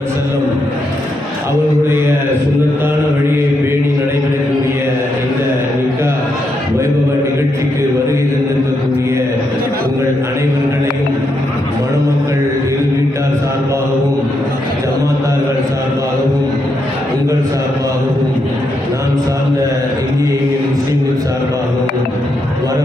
செல்லும் அவர்களுடைய சுண்ணத்தான வழியை பேணி நடைபெறக்கூடிய இந்த நிக்கா வைபவ நிகழ்ச்சிக்கு வருகை தந்திருக்கக்கூடிய உங்கள் அனைவர்களையும் மணமக்கள் இரு வீட்டார் சார்பாகவும் ஜமாத்தார்கள் சார்பாகவும் உங்கள் சார்பாகவும் நான் சார்ந்த இந்திய இந்திய முஸ்லீம்கள் சார்பாகவும் வர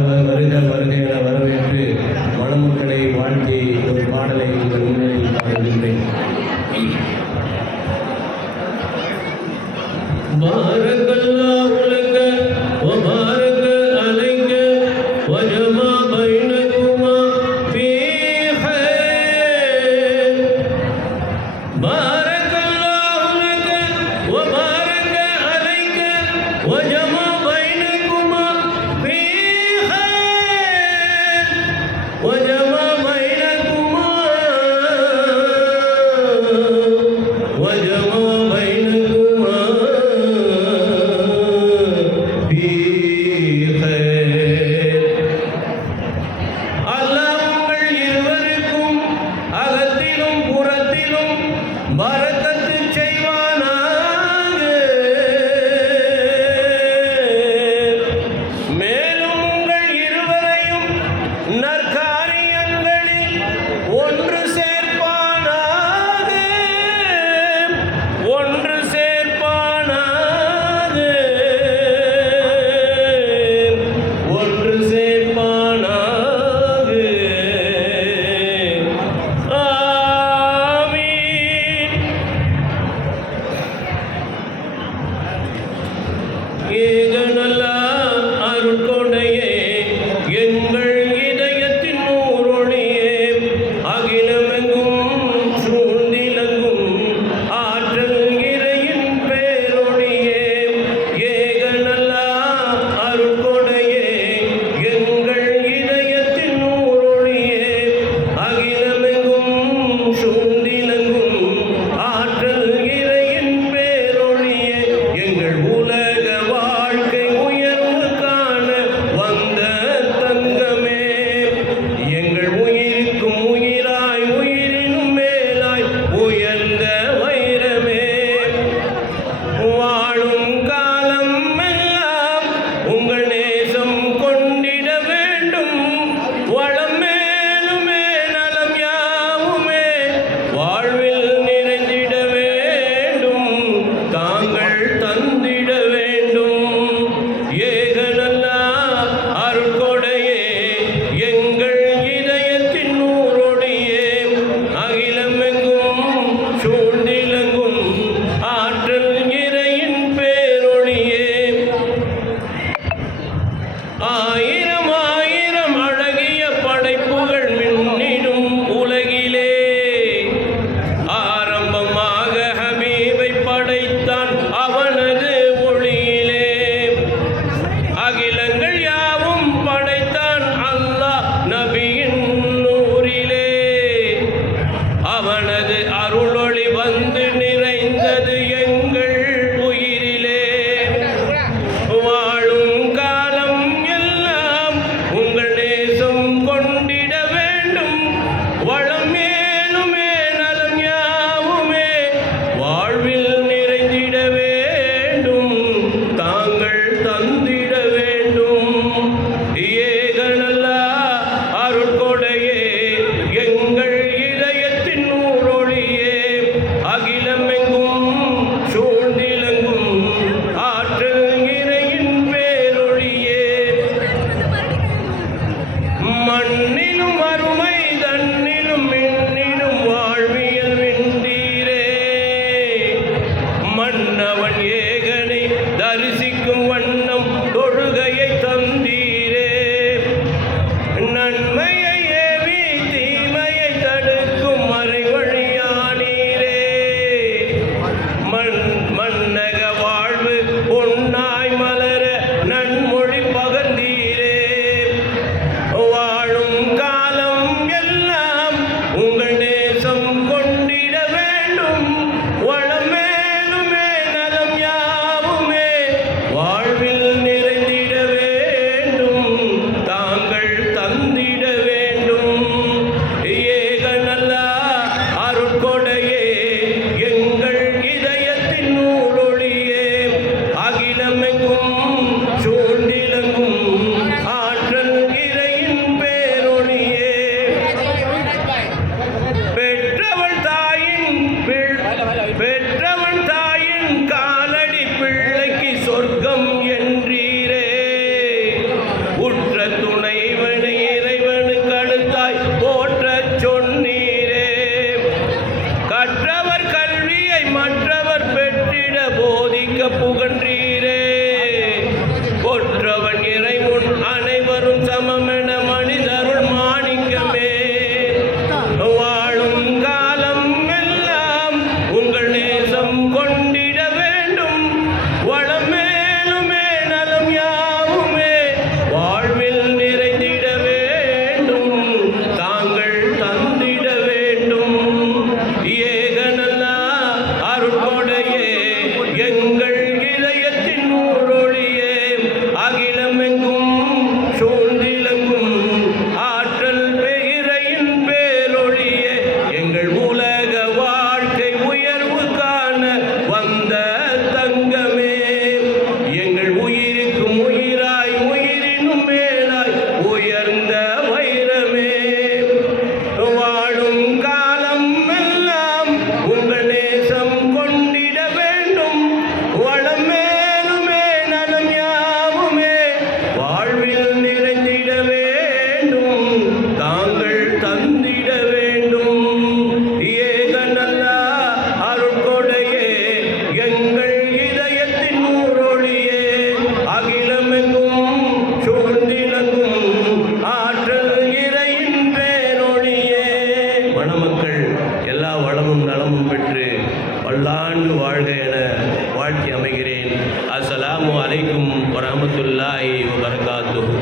அமைகிறேன் அஸ்ஸலாமு அலைக்கும் வரஹ்மத்துல்லாஹி வபரகாத்துஹு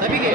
சபிகை